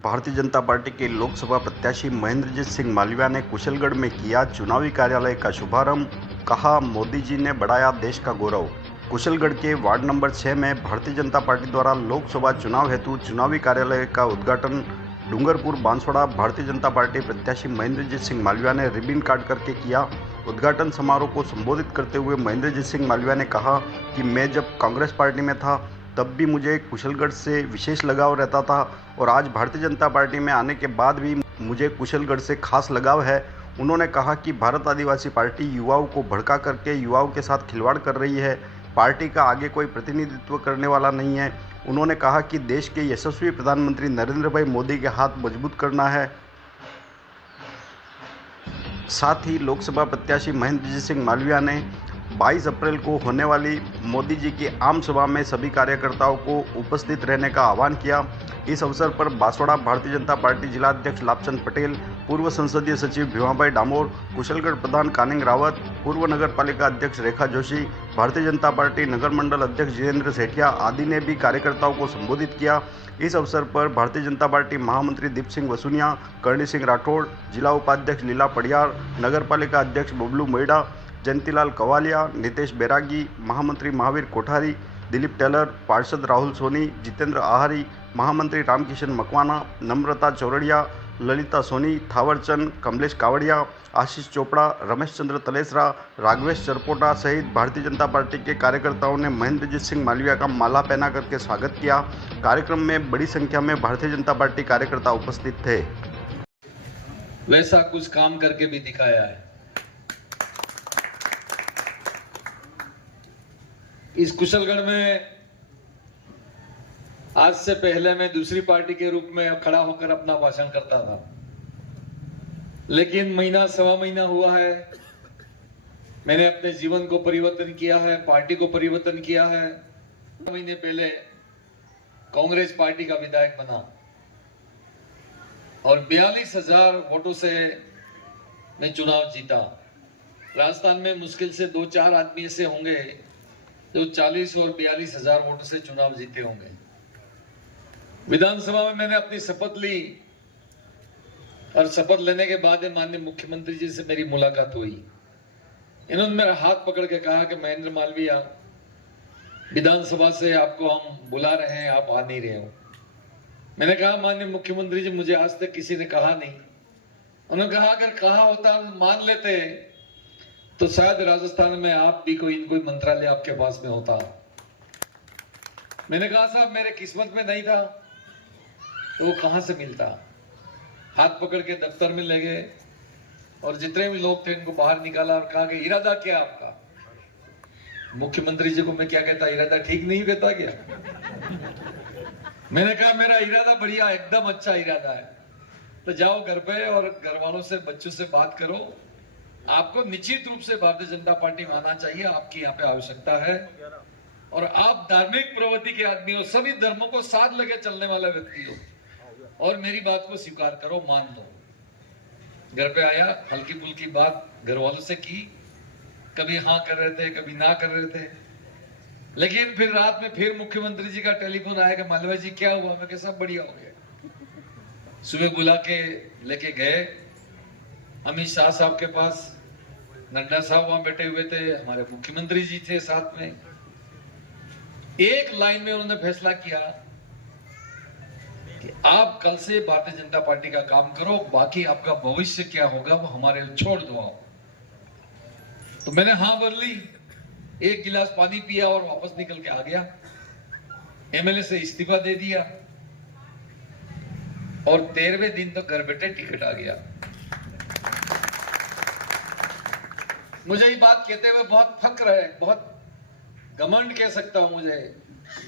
Bharatiya Janata party के लोकसभा प्रत्याशी महेंद्रजीत सिंह मालविया ने कुशलगढ़ में किया चुनावी कार्यालय का शुभारंभ। कहा, मोदी जी ने बढ़ाया देश का गौरव। कुशलगढ़ के वार्ड नंबर 6 में भारतीय जनता पार्टी द्वारा लोकसभा चुनाव हेतु चुनावी कार्यालय का उद्घाटन डूंगरपुर बांसवाड़ा भारतीय जनता पार्टी प्रत्याशी महेंद्रजीत सिंह मालविया ने रिबन काट करके किया। उद्घाटन समारोह को संबोधित करते हुए महेंद्रजीत सिंह मालविया ने कहा कि मैं जब कांग्रेस पार्टी में था तब भी मुझे कुशलगढ़ से विशेष लगाव रहता था और आज भारतीय जनता पार्टी में आने के बाद भी मुझे कुशलगढ़ से खास लगाव है। उन्होंने कहा कि भारत आदिवासी पार्टी युवाओं को भड़का करके युवाओं के साथ खिलवाड़ कर रही है। पार्टी का आगे कोई प्रतिनिधित्व करने वाला नहीं है। उन्होंने कहा कि देश के यशस्वी प्रधानमंत्री नरेंद्र भाई मोदी के हाथ मजबूत करना है। साथ ही लोकसभा प्रत्याशी महेंद्रजीत सिंह मालविया ने 22 अप्रैल को होने वाली मोदी जी की आम सभा में सभी कार्यकर्ताओं को उपस्थित रहने का आह्वान किया। इस अवसर पर बांसवाड़ा भारतीय जनता पार्टी जिला अध्यक्ष लाभचंद पटेल, पूर्व संसदीय सचिव भीमाभाई डामोर, कुशलगढ़ प्रधान कानिंग रावत, पूर्व नगर पालिका अध्यक्ष रेखा जोशी, भारतीय जनता पार्टी नगर मंडल अध्यक्ष जितेंद्र सेठिया आदि ने भी कार्यकर्ताओं को संबोधित किया। इस अवसर पर भारतीय जनता पार्टी महामंत्री दीप सिंह वसूनिया, करणी सिंह राठौड़, जिला उपाध्यक्ष लीला पड़ियार, नगर पालिका अध्यक्ष बबलू मोइडा, जयंतीलाल कवालिया, नितेश बैरागी, महामंत्री महावीर कोठारी, दिलीप टेलर, पार्षद राहुल सोनी, जितेंद्र आहारी, महामंत्री रामकिशन मकवाना, नम्रता चौरड़िया, ललिता सोनी, थावरचंद, कमलेश कावड़िया, आशीष चोपड़ा, रमेश चंद्र तलेसरा, राघवेश चरपोटा सहित भारतीय जनता पार्टी के कार्यकर्ताओं ने महेंद्रजीत सिंह मालविया का माला पहना करके स्वागत किया। कार्यक्रम में बड़ी संख्या में भारतीय जनता पार्टी कार्यकर्ता उपस्थित थे। वैसा कुछ काम करके भी दिखाया है। इस कुशलगढ़ में आज से पहले मैं दूसरी पार्टी के रूप में खड़ा होकर अपना भाषण करता था, लेकिन महीना सवा महीना हुआ है, मैंने अपने जीवन को परिवर्तन किया है, पार्टी को परिवर्तन किया है। महीने पहले कांग्रेस पार्टी का विधायक बना और 42,000 वोटों से मैं चुनाव जीता। राजस्थान में मुश्किल से 2-4 आदमी ऐसे होंगे जो 40 और 42,000 वोटों से चुनाव जीते होंगे। विधानसभा में मैंने अपनी शपथ ली और शपथ लेने के बाद माननीय मुख्यमंत्री जी से मेरी मुलाकात हुई। इन्होंने मेरा हाथ पकड़ के कहा कि महेंद्र मालविया, विधानसभा से आपको हम बुला रहे हैं, आप आ नहीं रहे हो। मैंने कहा, माननीय मुख्यमंत्री जी, मुझे आज तक किसी ने कहा नहीं। उन्होंने कहा, अगर कहा होता मान लेते तो शायद राजस्थान में आप भी कोई मंत्रालय आपके पास में होता। मैंने कहा, साहब मेरे किस्मत में नहीं था तो वो कहां से मिलता। हाथ पकड़ के दफ्तर में ले गए और जितने भी लोग थे इनको बाहर निकाला और कहा कि इरादा क्या आपका। मुख्यमंत्री जी को मैं क्या कहता, इरादा ठीक नहीं कहता क्या। मैंने कहा, मेरा इरादा बढ़िया, एकदम अच्छा इरादा है। तो जाओ घर पे और घर वालों से, बच्चों से बात करो। आपको निश्चित रूप से भारतीय जनता पार्टी में आना चाहिए, आपकी यहाँ पे आवश्यकता है और आप धार्मिक प्रवृत्ति के आदमी हो, सभी धर्मों को साथ लगे चलने वाला व्यक्ति हो और मेरी बात को स्वीकार करो, मान लो। घर पे आया, हल्की फुल्की बात घर वालों से की, कभी हाँ कर रहे थे, कभी ना कर रहे थे, लेकिन फिर रात में फिर मुख्यमंत्री जी का टेलीफोन आया कि मालविया जी क्या हुआ। मैं सब बढ़िया हो गया। सुबह बुला के लेके गए अमित शाह साहब के पास, नड्डा साहब वहां बैठे हुए थे, हमारे मुख्यमंत्री जी थे साथ में। एक लाइन में उन्होंने फैसला किया कि आप कल से भारतीय जनता पार्टी का काम करो, बाकी आपका भविष्य क्या होगा वो हमारे छोड़ दो आप। तो मैंने हाँ भर ली, एक गिलास पानी पिया और वापस निकल के आ गया। एमएलए से इस्तीफा दे दिया और 13वें दिन तो घर बैठे टिकट आ गया। मुझे ये बात कहते हुए बहुत फक्र है, बहुत घमंड कह सकता हूं, मुझे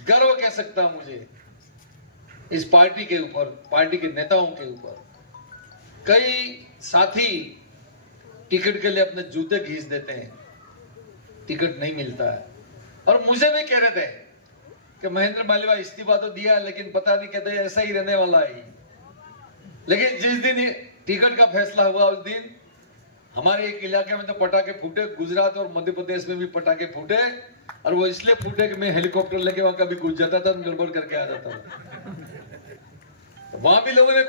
गर्व कह सकता हूं मुझे इस पार्टी के ऊपर, पार्टी के नेताओं के ऊपर। कई साथी टिकट के लिए अपने जूते घीस देते हैं, टिकट नहीं मिलता है और मुझे भी कह रहे थे कि महेंद्र मालविया इस्तीफा तो दिया है लेकिन पता नहीं, कहते ऐसा ही रहने वाला है। लेकिन जिस दिन टिकट का फैसला हुआ उस दिन हमारे एक इलाके में तो पटाखे फूटे, गुजरात और मध्य प्रदेश में भी पटाखे फूटे और वो इसलिए फूटे कि मैं हेलीकॉप्टर लेके वहां कभी घुस जाता था, गड़बड़ करके आ जाता था। वहां भी लोगों ने